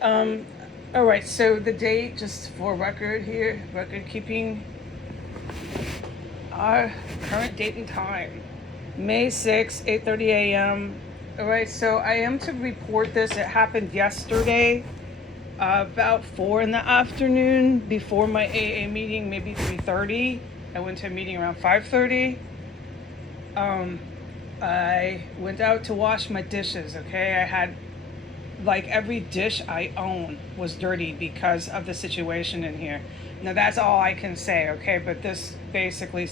Um, all right, so the date, just for record here, record keeping, our current date and time, May 6th, 8:30 a.m. All right, so I am to report this. It happened yesterday, about 4 in the afternoon, before my AA meeting, maybe 3:30. I went to a meeting around 5:30. Um, I went out to wash my dishes, okay? I had, like, every dish I own was dirty because of the situation in here. Now that's all I can say, okay? But this basically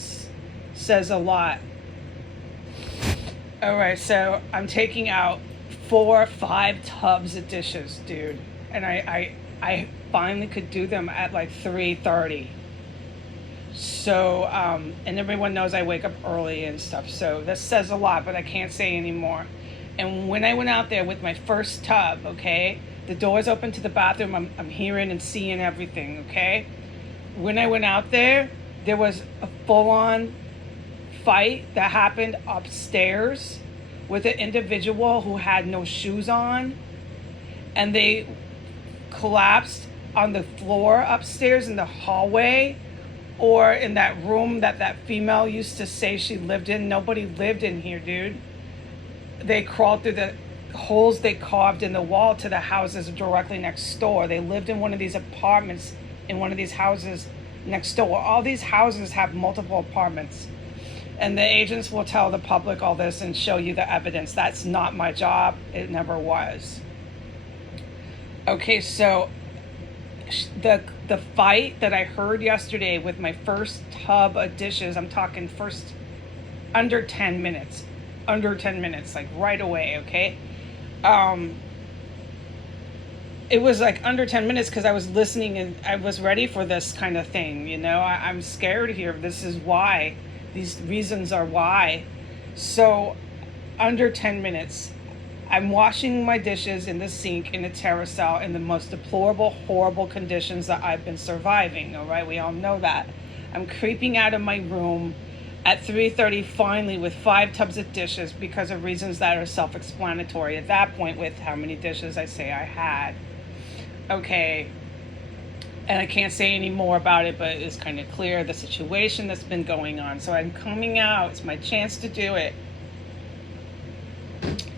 says a lot. All right, so I'm taking out 4 or 5 tubs of dishes, dude, and I finally could do them at like 3:30. So, and everyone knows I wake up early and stuff. So this says a lot, but I can't say anymore. And when I went out there with my first tub, okay, the doors open to the bathroom. I'm hearing and seeing everything, okay? When I went out there, there was a full-on fight that happened upstairs with an individual who had no shoes on, and they collapsed on the floor upstairs in the hallway, or in that room that female used to say she lived in. Nobody lived in here, dude. They crawled through the holes they carved in the wall to the houses directly next door. They lived in one of these apartments in one of these houses next door. All these houses have multiple apartments. And the agents will tell the public all this and show you the evidence. That's not my job. It never was. Okay, so the fight that I heard yesterday with my first tub of dishes, I'm talking first under 10 minutes. Under 10 minutes, like right away, okay? It was like under 10 minutes because I was listening and I was ready for this kind of thing, you know? I'm scared here. This is why. These reasons are why. So, under 10 minutes, I'm washing my dishes in the sink in a terracel in the most deplorable, horrible conditions that I've been surviving, all right? We all know that. I'm creeping out of my room at 3:30 finally with 5 tubs of dishes because of reasons that are self-explanatory at that point with how many dishes I say I had. Okay, and I can't say any more about it, but it's kind of clear the situation that's been going on. So I'm coming out. It's my chance to do it.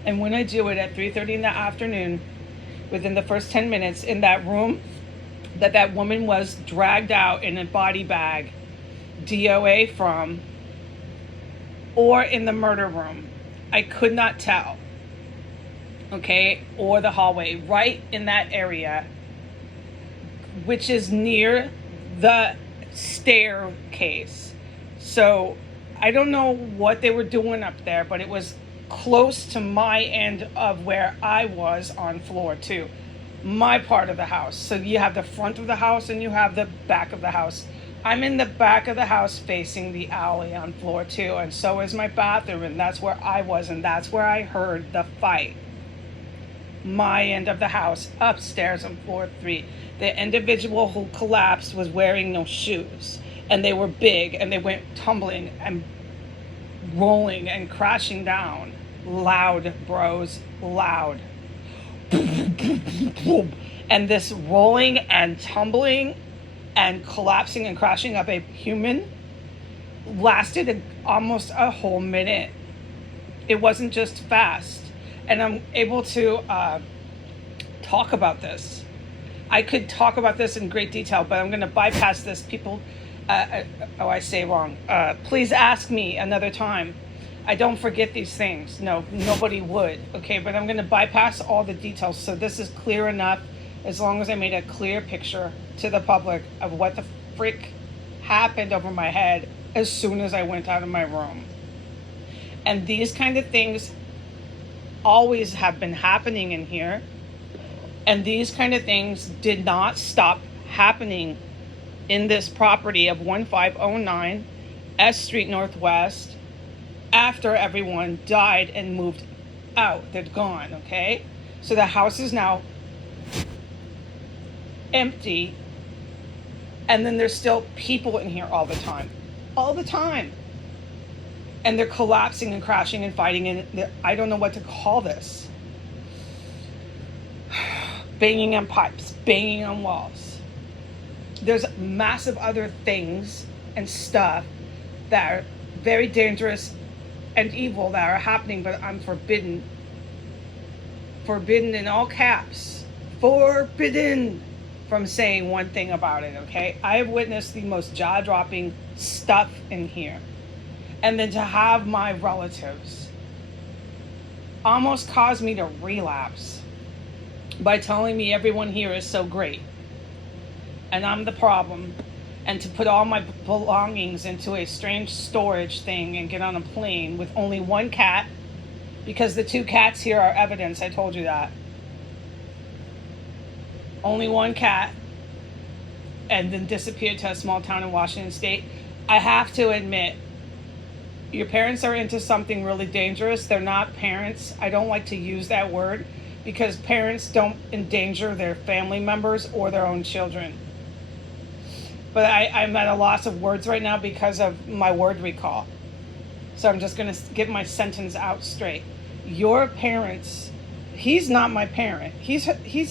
And when I do it at 3:30 in the afternoon, within the first 10 minutes in that room that woman was dragged out in a body bag, DOA from, or in the murder room, I could not tell. Okay, or the hallway, right in that area, which is near the staircase. So I don't know what they were doing up there, but it was close to my end of where I was on floor 2, my part of the house. So you have the front of the house and you have the back of the house. I'm in the back of the house facing the alley on floor 2, and so is my bathroom, and that's where I was, and that's where I heard the fight. My end of the house, upstairs on floor 3. The individual who collapsed was wearing no shoes, and they were big, and they went tumbling and rolling and crashing down. Loud, bros, loud. And this rolling and tumbling and collapsing and crashing of a human lasted almost a whole minute. It wasn't just fast. And I'm able to talk about this. I could talk about this in great detail, but I'm going to bypass this. People, I say wrong. Please ask me another time. I don't forget these things. No, nobody would. Okay, but I'm going to bypass all the details. So this is clear enough, as long as I made a clear picture to the public of what the frick happened over my head as soon as I went out of my room. And these kind of things always have been happening in here. And these kind of things did not stop happening in this property of 1509 S Street Northwest after everyone died and moved out. They're gone, okay? So the house is now empty, and then there's still people in here all the time. All the time. And they're collapsing and crashing and fighting, and I don't know what to call this. banging on pipes, banging on walls. There's massive other things and stuff that are very dangerous and evil that are happening, but I'm forbidden. Forbidden in all caps. Forbidden from saying one thing about it, okay? I have witnessed the most jaw-dropping stuff in here. And then to have my relatives almost caused me to relapse by telling me everyone here is so great and I'm the problem, and to put all my belongings into a strange storage thing and get on a plane with only one cat, because the two cats here are evidence. I told you that. Only one cat, and then disappeared to a small town in Washington State. I have to admit, your parents are into something really dangerous. They're not parents. I don't like to use that word because parents don't endanger their family members or their own children. But I'm at a loss of words right now because of my word recall. So I'm just going to get my sentence out straight. Your parents, he's not my parent. He's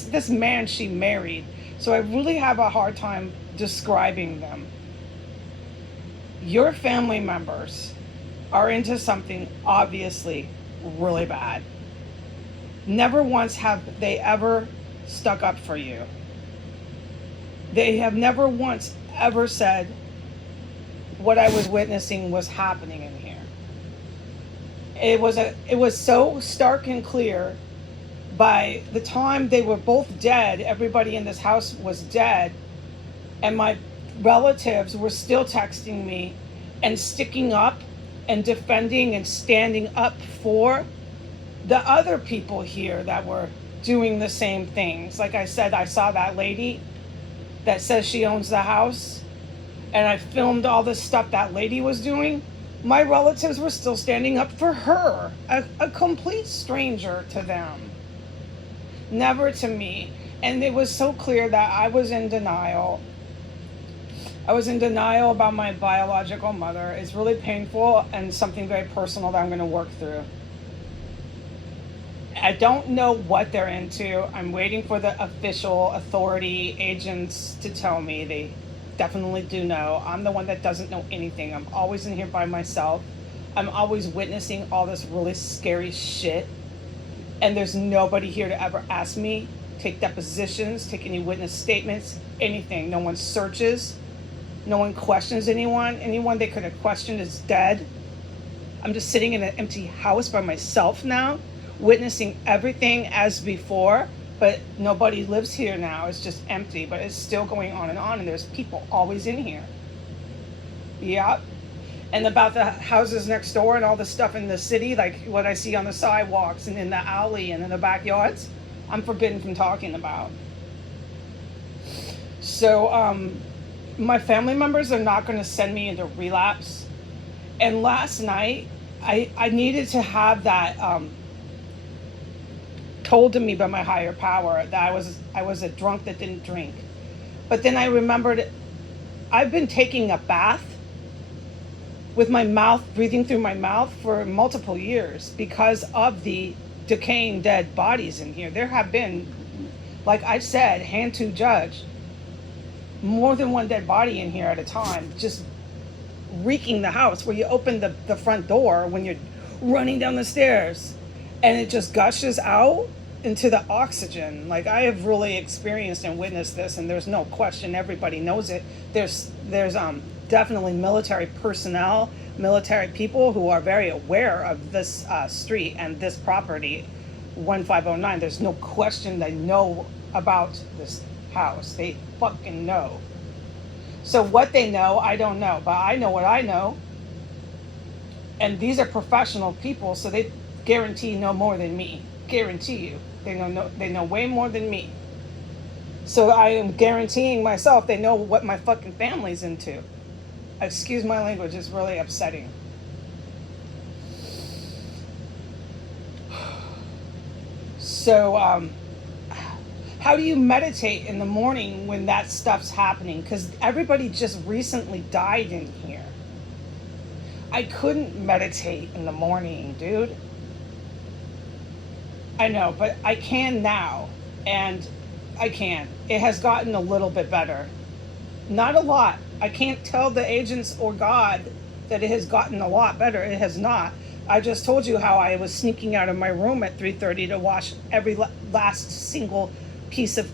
this man she married. So I really have a hard time describing them. Your family members are into something obviously really bad. Never once have they ever stuck up for you. They have never once ever said what I was witnessing was happening in here. It was so stark and clear. By the time they were both dead, everybody in this house was dead, and my relatives were still texting me and sticking up and defending and standing up for the other people here that were doing the same things. Like I said, I saw that lady that says she owns the house, and I filmed all this stuff that lady was doing. My relatives were still standing up for her, a complete stranger to them, never to me. And it was so clear that I was in denial. I was in denial about my biological mother. It's really painful and something very personal that I'm going to work through. I don't know what they're into. I'm waiting for the official authority agents to tell me. They definitely do know. I'm the one that doesn't know anything. I'm always in here by myself. I'm always witnessing all this really scary shit. And there's nobody here to ever ask me, take depositions, take any witness statements, anything. No one searches. No one questions anyone. Anyone they could have questioned is dead. I'm just sitting in an empty house by myself now, witnessing everything as before, but nobody lives here now. It's just empty, but it's still going on, and there's people always in here. Yep. And about the houses next door and all the stuff in the city, like what I see on the sidewalks and in the alley and in the backyards, I'm forbidden from talking about. So my family members are not going to send me into relapse. And last night, I needed to have that told to me by my higher power that I was a drunk that didn't drink. But then I remembered I've been taking a bath with my mouth, breathing through my mouth for multiple years because of the decaying dead bodies in here. There have been, like I said, hand to judge, more than one dead body in here at a time, just reeking the house, where you open the front door when you're running down the stairs and it just gushes out into the oxygen. Like, I have really experienced and witnessed this, and there's no question, everybody knows it. There's definitely military personnel, military people who are very aware of this street and this property, 1509. There's no question they know about this house. They fucking know. So what they know, I don't know, but I know what I know. And these are professional people, so they guarantee no more than me. Guarantee you. They know way more than me. So I am guaranteeing myself they know what my fucking family's into. Excuse my language, it's really upsetting. So, how do you meditate in the morning when that stuff's happening? Because everybody just recently died in here. I couldn't meditate in the morning, dude. I know, but I can now. And I can. It has gotten a little bit better. Not a lot. I can't tell the agents or God that it has gotten a lot better. It has not. I just told you how I was sneaking out of my room at 3:30 to wash every last single piece of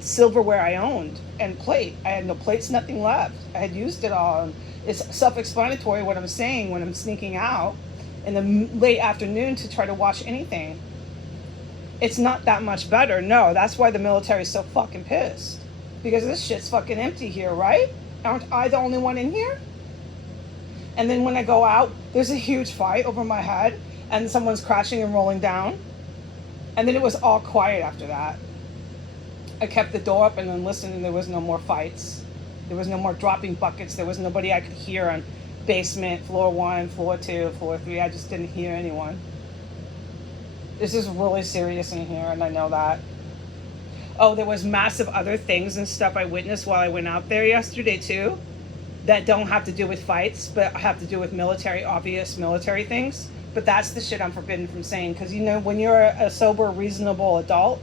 silverware I owned and plate. I had no plates, nothing left. I had used it all. And it's self-explanatory what I'm saying when I'm sneaking out in the late afternoon to try to wash anything. It's not that much better. No, that's why the military's so fucking pissed. Because this shit's fucking empty here, right? Aren't I the only one in here? And then when I go out, there's a huge fight over my head and someone's crashing and rolling down. And then it was all quiet after that. I kept the door open and listened, and there was no more fights. There was no more dropping buckets. There was nobody I could hear on basement, floor 1, floor 2, floor 3. I just didn't hear anyone. This is really serious in here, and I know that. Oh, there was massive other things and stuff I witnessed while I went out there yesterday too, that don't have to do with fights, but have to do with military, obvious military things. But that's the shit I'm forbidden from saying, because you know, when you're a sober, reasonable adult,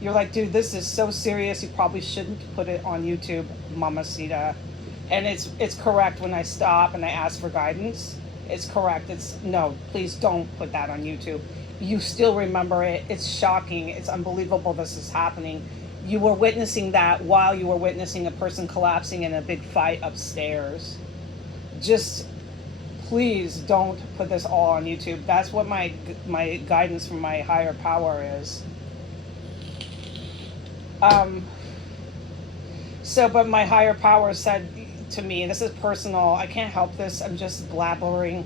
you're like, dude, this is so serious, you probably shouldn't put it on YouTube, mamacita. And it's correct when I stop and I ask for guidance. It's correct. It's no, please don't put that on YouTube. You still remember it. It's shocking. It's unbelievable this is happening. You were witnessing that while you were witnessing a person collapsing in a big fight upstairs. Just please don't put this all on YouTube. That's what my guidance from my higher power is. But my higher power said to me, and this is personal, I can't help this, I'm just blabbering.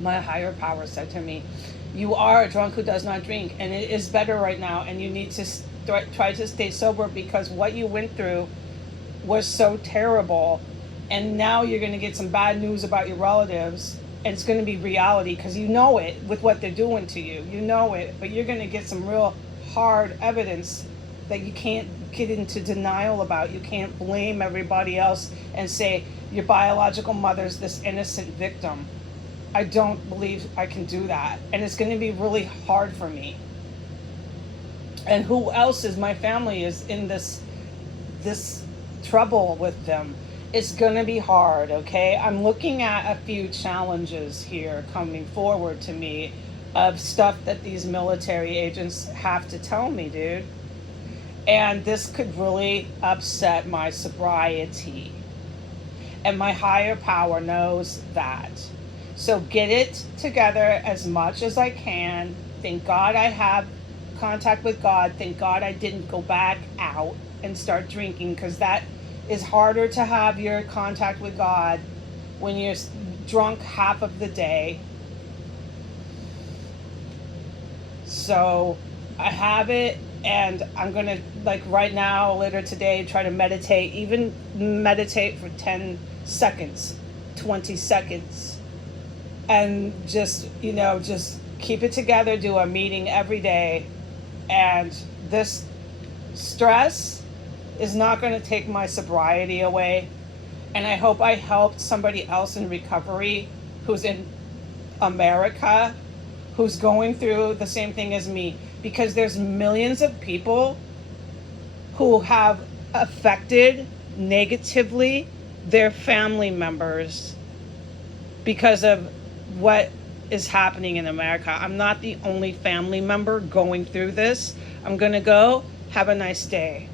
My higher power said to me, you are a drunk who does not drink, and it is better right now, and you need to try to stay sober, because what you went through was so terrible, and now you're going to get some bad news about your relatives, and it's going to be reality, because you know it with what they're doing to you. You know it, but you're going to get some real hard evidence that you can't get into denial about. You can't blame everybody else and say your biological mother's this innocent victim. I don't believe I can do that. And it's going to be really hard for me. And who else is my family is in this trouble with them. It's going to be hard, okay? I'm looking at a few challenges here coming forward to me of stuff that these military agents have to tell me, dude. And this could really upset my sobriety. And my higher power knows that. So get it together as much as I can. Thank God I have contact with God. Thank God I didn't go back out and start drinking, because that is harder to have your contact with God when you're drunk half of the day. So I have it, and I'm going to, like right now, later today, try to meditate, even meditate for 10 seconds, 20 seconds. And just, just keep it together, do a meeting every day. And this stress is not going to take my sobriety away. And I hope I helped somebody else in recovery who's in America, who's going through the same thing as me. Because there's millions of people who have affected negatively their family members because of what is happening in America. I'm not the only family member going through this. I'm going to go. Have a nice day.